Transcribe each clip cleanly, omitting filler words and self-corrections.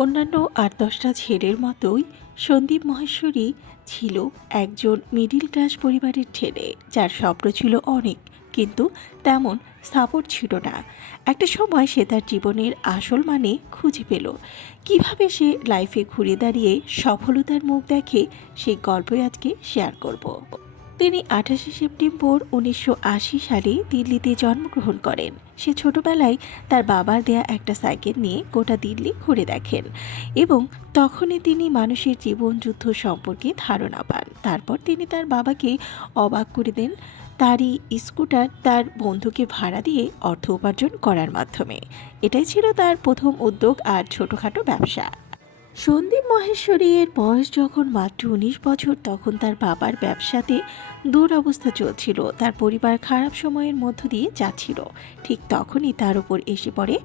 অন্যান্য ৮-১০টা ছেলের মতোই সন্দীপ মহেশ্বরী ছিল একজন মিডল ক্লাস পরিবারের ছেলে, যার স্বপ্ন ছিল অনেক, কিন্তু তেমন সাপোর্ট ছিল না। একটা সময় সে তার জীবনের আসল মানে খুঁজে পেল। কিভাবে সে লাইফে ঘুরে দাঁড়িয়ে সফলতার মুখ দেখে, সেই গল্পই আজকে শেয়ার করব। তিনি ২৮শে সেপ্টেম্বর ১৯৮০ সালে দিল্লিতে জন্মগ্রহণ করেন। সে ছোটবেলায় তার বাবার দেয়া একটা সাইকেল নিয়ে গোটা দিল্লি ঘুরে দেখেন এবং তখনই তিনি মানুষের জীবন যুদ্ধ সম্পর্কে ধারণা পান। তারপর তিনি তার বাবাকে অবাক করে দেন তারই স্কুটার তার বন্ধুকে ভাড়া দিয়ে অর্থ উপার্জন করার মাধ্যমে। এটাই ছিল তার প্রথম উদ্যোগ আর ছোটখাটো ব্যবসা। সন্দীপ মহেশ্বরীর বয়স যখন মাত্র ১৯ বছর, তখন তার বাবার ব্যবসাতে দুরবস্থা চলছিল। তার পরিবার খারাপ সময়ের মধ্য দিয়ে যাচ্ছিল। ঠিক তখনই তার উপর এসে পড়ে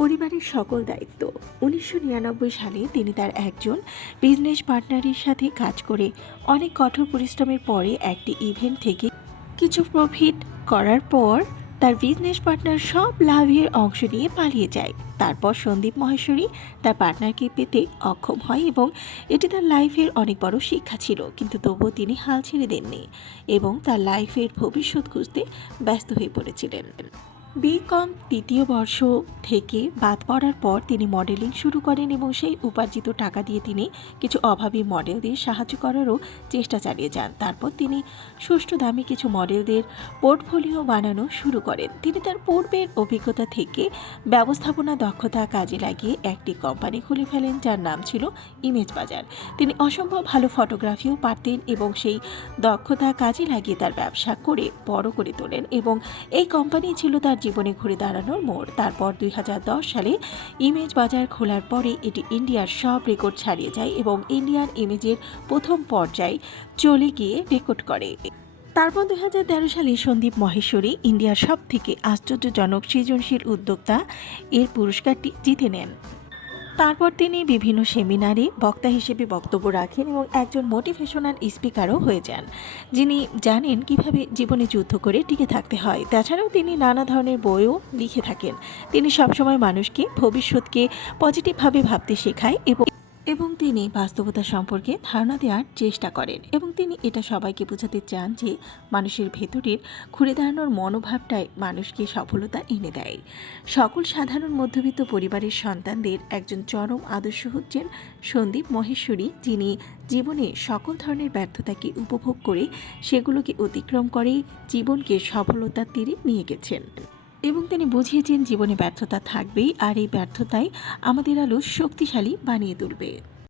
পরিবারের সকল দায়িত্ব। ১৯৯৯ সালে তিনি তার একজন বিজনেস পার্টনারের সাথে কাজ করে অনেক কঠোর পরিশ্রমের পরে একটি ইভেন্ট থেকে কিছু প্রফিট করার পর তার বিজনেস পার্টনার সব লাভের অংশ নিয়ে পালিয়ে যায়। তারপর সন্দীপ মহেশ্বরী তার পার্টনারকে পেতে অক্ষম হয় এবং এটি তার লাইফের অনেক বড় শিক্ষা ছিল। কিন্তু তবুও তিনি হাল ছেড়ে দেননি এবং তার লাইফের ভবিষ্যৎ খুঁজতে ব্যস্ত হয়ে পড়েছিলেন। বিকম তৃতীয় বর্ষ থেকে বাদ পড়ার পর তিনি মডেলিং শুরু করেন এবং সেই উপার্জিত টাকা দিয়ে তিনি কিছু অভাবী মডেলদের সাহায্য করারও চেষ্টা চালিয়ে যান। তারপর তিনি সুষ্ঠু দামে কিছু মডেলদের পোর্টফোলিও বানানো শুরু করেন। তিনি তার পূর্বের অভিজ্ঞতা থেকে ব্যবস্থাপনা দক্ষতা কাজে লাগিয়ে একটি কোম্পানি খুলে ফেলেন, যার নাম ছিল ইমেজ বাজার। তিনি অসম্ভব ভালো ফটোগ্রাফিও পারতেন এবং সেই দক্ষতা কাজে লাগিয়ে তার ব্যবসা করে বড় করে তোলেন এবং এই কোম্পানি ছিল তার জীবনে ঘুরে দাঁড়ানোর মোড়। তারপর ২০১০ সালে ইমেজ বাজার খোলার পরে এটি ইন্ডিয়ার সব রেকর্ড ছাড়িয়ে যায় এবং ইন্ডিয়ান ইমেজের প্রথম পর্যায়ে চলে গিয়ে রেকর্ড করে। তারপর ২০১৩ সালে সন্দীপ মহেশ্বরী ইন্ডিয়ার সব থেকে আশ্চর্যজনক সৃজনশীল উদ্যোক্তা এর পুরস্কারটি জিতে নেন। তারপর তিনি বিভিন্ন সেমিনারে বক্তা হিসেবে বক্তব্য রাখেন এবং একজন মোটিভেশনাল স্পিকারও হয়ে যান, যিনি জানেন কিভাবে জীবনে যুদ্ধ করে টিকে থাকতে হয়। তাছাড়াও তিনি নানা ধরনের বইও লিখে থাকেন। তিনি সবসময় মানুষকে ভবিষ্যৎকে পজিটিভভাবে ভাবতে শেখায় এবং তিনি বাস্তবতা সম্পর্কে ধারণা দেওয়ার চেষ্টা করেন এবং তিনি এটা সবাইকে বোঝাতে চান যে মানুষের ভেতরের ঘুরে দাঁড়ানোর মনোভাবটাই মানুষকে সফলতা এনে দেয়। সকল সাধারণ মধ্যবিত্ত পরিবারের সন্তানদের একজন চরম আদর্শ হচ্ছেন সন্দীপ মহেশ্বরী, যিনি জীবনে সকল ধরনের ব্যর্থতাকে উপভোগ করে সেগুলোকে অতিক্রম করে জীবনকে সফলতার তীরে নিয়ে গেছেন এবং তিনি বুঝিয়েছেন জীবনে ব্যর্থতা থাকবেই, আর এই ব্যর্থতাই আমাদের আরও শক্তিশালী বানিয়ে তুলবে।